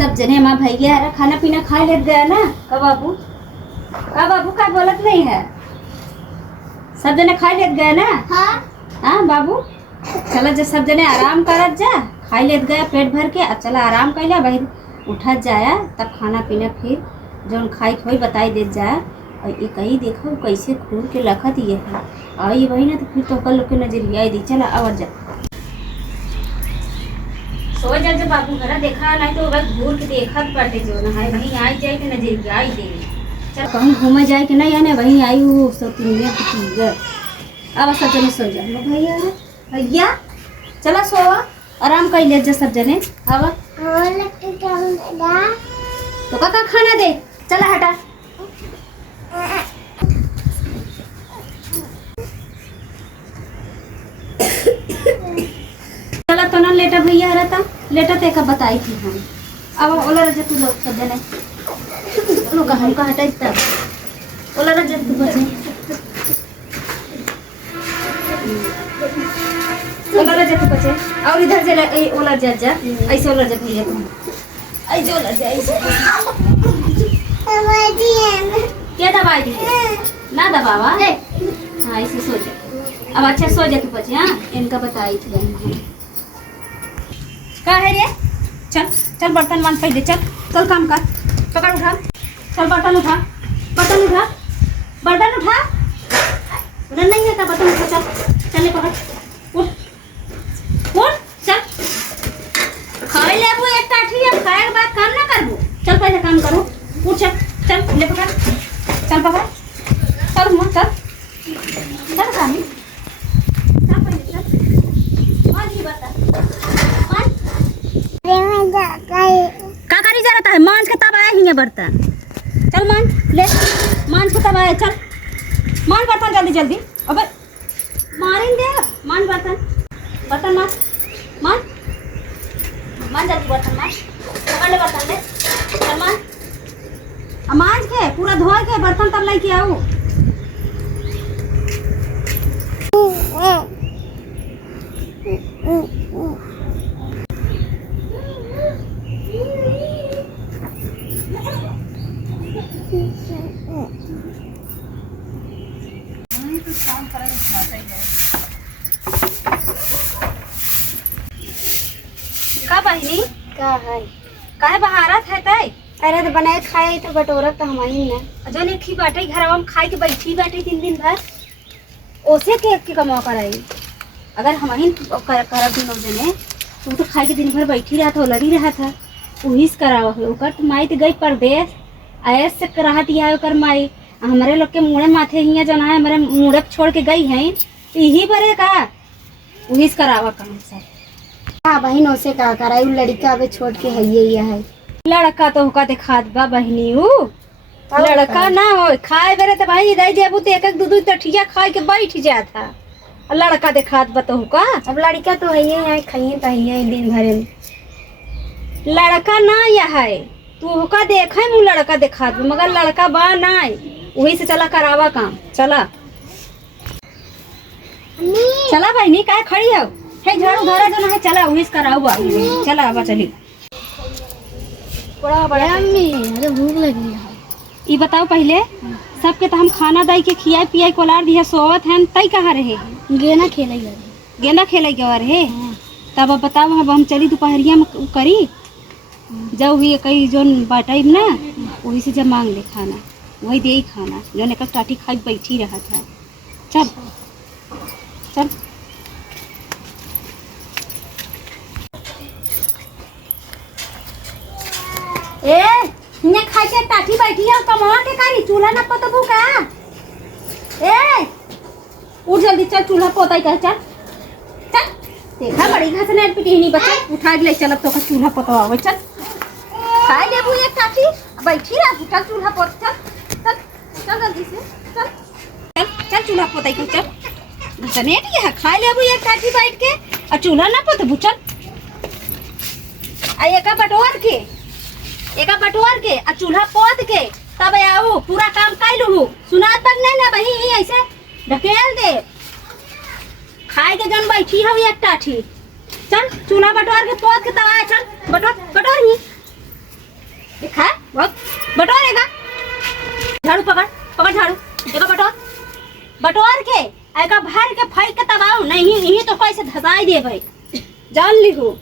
सब जने माँ भैया है खाना पीना खा लेत गया ना का बाबू का बोलत नहीं है। सब जने खा लेत गया ना। हाँ बाबू चला जा सब जने आराम करत जा खाई लेत गया पेट भर के। अब चला आराम कर लिया भाई उठत जाया तब खाना पीना फिर जौन खाई खोई बताई देत जाए। और ये कहीं देखो कैसे खूर के लखत ये है आई वही ना तो फिर तो कल लोग के नजरिया दी। चला आवाज जा सो जा जब बाबू घरा देखा नहीं तो बस घूर के देखत पड़ते जो ना है वहीं आई जाए के नजरिया आई दे। चल कहीं घूमे जाए कि नहीं आने वहीं आई वो सब पिंडिया की अब सब जने सो जा लो भैया भैया चला सो आराम कर ले जा सब जने। अब तो का खाना दे चला हटा चला तो ना लेटा भैया रहता लेटा ते का बताई थी हम। अब ओला रजे तू लोग सब जने लोग हम का हटाई तब ओला रजे तू बचे ओला रजे तू बचे और इधर से ओला जा जा ऐसे ओला जा भैया तुम ऐसे ओला जा ऐसे क्या दवाई दी ना दबावा हाँ ऐसे सो जा। अब अच्छा सो जा तू बचे। हाँ इनका बताई थी हम का है रे। चल चल बर्तन मान पहले चल चल काम कर पकड़ उठा चल बर्तन उठा बर्तन उठा बर्तन उठा उधर नहीं है का बर्तन उठा चल चल पकड़ उठ उठ चल खाए ले वो एक टाठी है खाए के बाद काम ना करबो। चल पहले काम करो उठ चल चल ले पकड़ चल पकड़ चल मुंह चल चल काम चल पहले चल मान ही बता का करी जा रहा है मांझ के तब आया ही बर्तन। चल मांझ ले मांझ के तब आया चल मांझ बर्तन जल्दी जल्दी अबे मारेंगे मांझ बर्तन बर्तन मांझ मांझ मांझ जल्दी बर्तन मांझ पकड़ ले बर्तन ले चल मांझ मांझ के पूरा धो के बर्तन तब लेके आओ। का बहिनी का है काहे बहारत है तय। अरे तो बनाए खाए तो बटोरत तो हम ही ना जो एक ही बाटे घर में खाए के बैठी बाटे 3 दिन भर ओसे के कमा कराई। अगर हम ही करब दिन जने तू तो खाए के दिन भर बैठी रहा था लड़ी रहा था वही से करावा है ओकर तो माई तो गई परदेश ऐस से रहत या ओकर माई हमारे लोग के मुड़े माथे हिया जो है हमारे मुड़े छोड़ के गई है यही बरे का वही से करावा काम सब। हाँ बहन ओसे का कराई लड़का अबे छोड़ के है ये है लड़का तो होका दिखात बा बहनी ऊ लड़का ना हो खाए बेरे तो भाई दे जेबू तो एक दू टठिया खाए के बैठ जाता लड़का दिखात बा तो होका। अब लड़का तो है खाइए तो है दिन भर में लड़का ना यह है तू होका देखे मु लड़का दिखात बा मगर लड़का बा ना वही से चला करावा काम चला चला बहनी काय खड़ी हो है झाड़ू धरा जो ना है चला वही से कराऊ बा चला अब चली बड़ा बड़ा अम्मी अरे भूख लगी है। ई बताओ पहले सबके तो हम खाना दाई के खियाई पियाई कोलार दिया सोवत हैं तई कहाँ रहे गेना खेले गेंदा खेले के और है। तब अब बताओ अब हम चली दोपहरिया में करी जब हुई कई जोन बाटाई ना वही से जब मांग ले खाना वही दे खाना जो एक टाटी खाई बैठी रहा था। चल चल ए हिने खाई के टाटी बैठी है कमा के काई चूल्हा ना पतबू का ए उठ जल्दी चल चूल्हा पोताई कर चल चल देखा बड़ी घास ने पिटी नहीं बच्चा उठा के ले चल तो का चूल्हा पोतवावे चल खाई लेबू एक टाटी बैठी रह चल चूल्हा पोत चल चल चल जल्दी से चल चल चल चूल्हा पोताई कर चल घसने नहीं है खाई लेबू एक टाटी बैठ के और चूल्हा ना पोतबू चल आ एका बटोर के आ चूल्हा पोत के तब आओ पूरा काम कर लू सुनात तक नहीं ना वही ऐसे ढकेल दे खाए के जन बैठी हो एक टाठी चल चूल्हा बटोर के पोत के तब चल बटोर बटोर ही बटोर के आका भर के फेंक के तबाऊ नहीं यही तो कैसे धसाई दे भाई जान लिखो।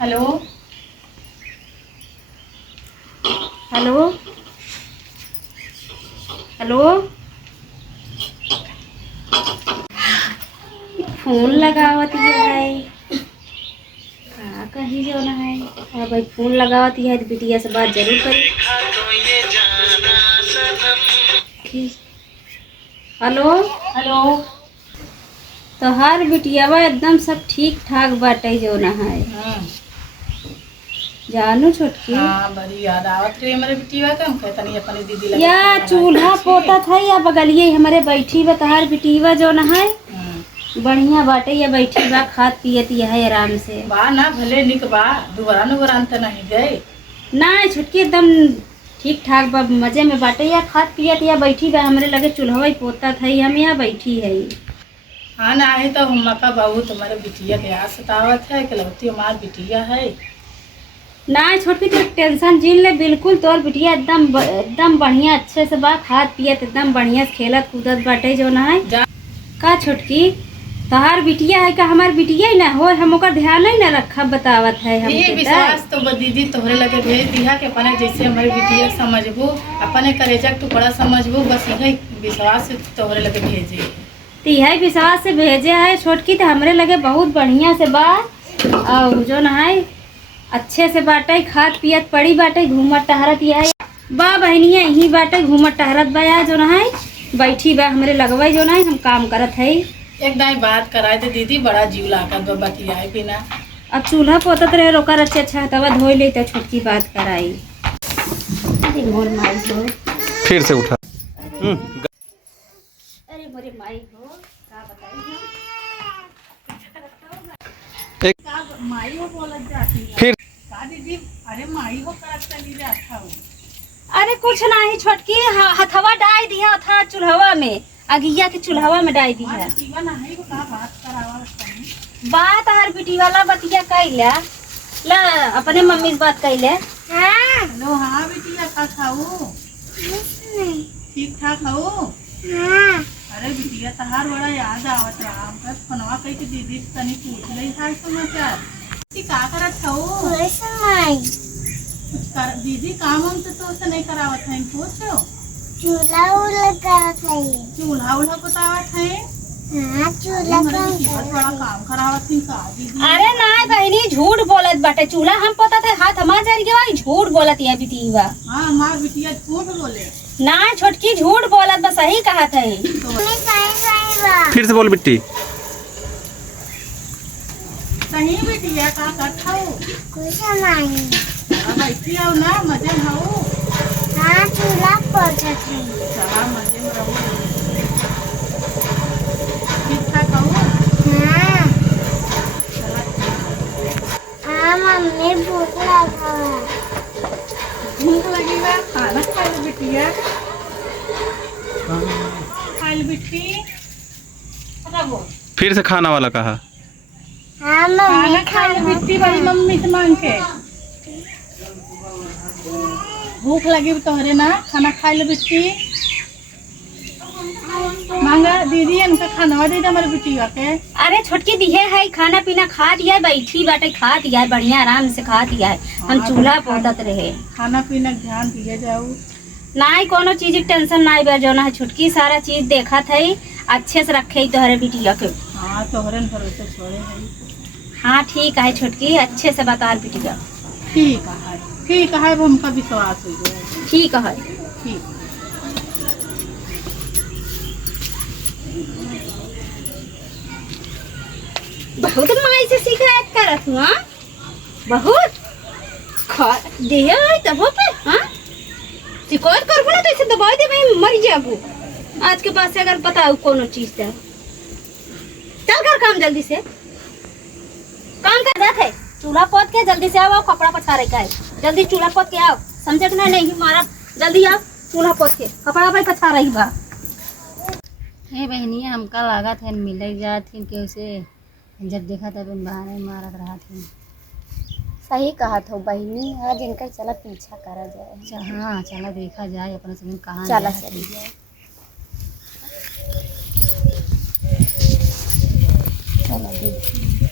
हेलो हेलो हेलो फोन लगावत है का कही जो ना है। हाँ भाई फोन लगावत है तो बिटिया से बात जरूर करी। Hello hello. तो हर बिटियावा एकदम सब ठीक ठाक बाटे जो ना है जानू छोटकी। हाँ बड़ी याद आवत रही हमारे बिटिया का। हम कहता नहीं अपनी दीदी लगे या चूल्हा पोता था या बगलिए हमारे बैठी बा तहार बिटिया जो ना है बढ़िया बाटे या बैठी बा खात पियत है आराम से बा ना भले निक बा दोबारा नुबारा तो नहीं गए ना छोटकी एकदम ठीक ठाक बा मजे में बाटे या खात पियत या बैठी बा हमारे लगे चूल्हा ही पोता था हम यहाँ बैठी है। हाँ ना है तो हम का बाबू तुम्हारे बिटिया के याद सतावत है कि लगती हमार बिटिया है। ना छोटकी तो टेंशन जीन ले बिल्कुल तोर बिटिया एकदम बढ़िया अच्छे से बा खात पियत एकदम बढ़िया से खेलत कूदत बाटे जो ना है का छोटकी तहार बिटिया है का हमार बिटिया ही ना हो हम ओकर ध्यान ही ना रखा बतावत है हम ये विश्वास तो दीदी तोहरे लगे भेज दिया कि अपने जैसे हमारी बिटिया समझबू अपने करेजा टुकड़ा समझबू बस यही विश्वास से तोहरे लगे भेजे तो यही विश्वास से भेजे है छोटकी तो हमरे लगे बहुत बढ़िया से बा और जो ना है अच्छे से बाटे खात पियत पड़ी बाटे घूमत टहरत है बा बहनिया यही बाटे घूमत टहरत बा या जो ना है बैठी बा हमरे लगवाई जो ना है हम काम करत है। एक दाई बात कराए तो दीदी बड़ा जीव लागत बतियाए बिना अब चूल्हा पोतत रहे रोकर अच्छा तवा धोई ले तो छोटकी बात कराई। अरे मोर माई हो फिर से उठा अरे मोरे माई हो का बताई माई वो बोलत जाती है फिर का दीदी। अरे माई वो करत चली जाता हूँ। अरे कुछ नहीं छोटकी हथवा डाल दिया था चूल्हा में अगिया के चूल्हा में डाल दिया बिटिया ना है वो का बात करावा तनी बात हर बिटी वाला बतिया कैला ला अपने मम्मी से बात कैले। हेलो। हाँ बिटिया का खाऊ ठीक ठाक खाऊ। अरे बिटिया तहार बड़ा याद आवत रहा हमका फोनवा कई के दीदी से तनी पूछ लई हाल समाचार की का करत खाऊ कुछ कर दीदी काम हम तो से नहीं करावत है पूछो चूल्हा चूल्हा उल्हा बतावत है बड़ा काम करावत थी का दीदी। अरे ना बहनी झूठ बोलत बाटे चूल्हा हम पता था हाथ हमार जर गया झूठ बोलत है बिटिया। हाँ हमार बिटिया झूठ बोले ना छोटकी झूठ बोलत बस सही कहा था फिर से बोल बिट्टी सही बिटिया का करत खाऊ बैठी आओ ना मजे में हो। चूल्हा पोछत है चला मजे में रहो ठीक ठाक हो। मम्मी भूख लगा भूख लगी बा खाना खा ले बिटिया खा ले बिट्टी पता बोल फिर से खाना वाला कहा खाना खा ले बिट्टी बड़ी मम्मी से मांग के भूख लगी तोहरे ना खाना खा ले बिट्टी मांगा दीदी इनका खाना दे दे हमारे बिटिया के। अरे छोटकी दिहे है खाना पीना खा दिया बैठी बाटे खा दिया बढ़िया आराम से खा दिया है हम चूल्हा पोतत रहे खाना पीना ध्यान दिए जाओ ना कोनो चीज की टेंशन ना बा जो ना है छुटकी सारा चीज देखा था अच्छे से रखे तोहरे बिटिया के। हाँ तोहरे भरोसे छोड़े है। हाँ ठीक है छोटकी अच्छे से बता बिटिया। ठीक है हमका विश्वास हो गया। ठीक है ठीक बहुत माई से शिकायत करत हुआ बहुत दिया तब पे हाँ शिकायत करबो ना तो इसे दबाई दे मैं मर जाबू आज के पास से अगर बताओ कोनो चीज से चल कर काम जल्दी से, काम कर रहा है। चूल्हा पोत के जल्दी से आओ, कपड़ा पसारे का है, जल्दी चूल्हा पोत के आओ, समझे कि नहीं मारा, जल्दी आओ चूल्हा पोत के कपड़ा भाई पछा रही बा। हे बहनी हमका लागत है मिल जात थी के उसे, जब देखा तब बहाने मारत रहा थी। सही कहा था बहनी, आज इनका चला पीछा करा जाए। हाँ चला देखा जाए अपना समय कहाँ चला जाए। चली जाए। चलो देखिए।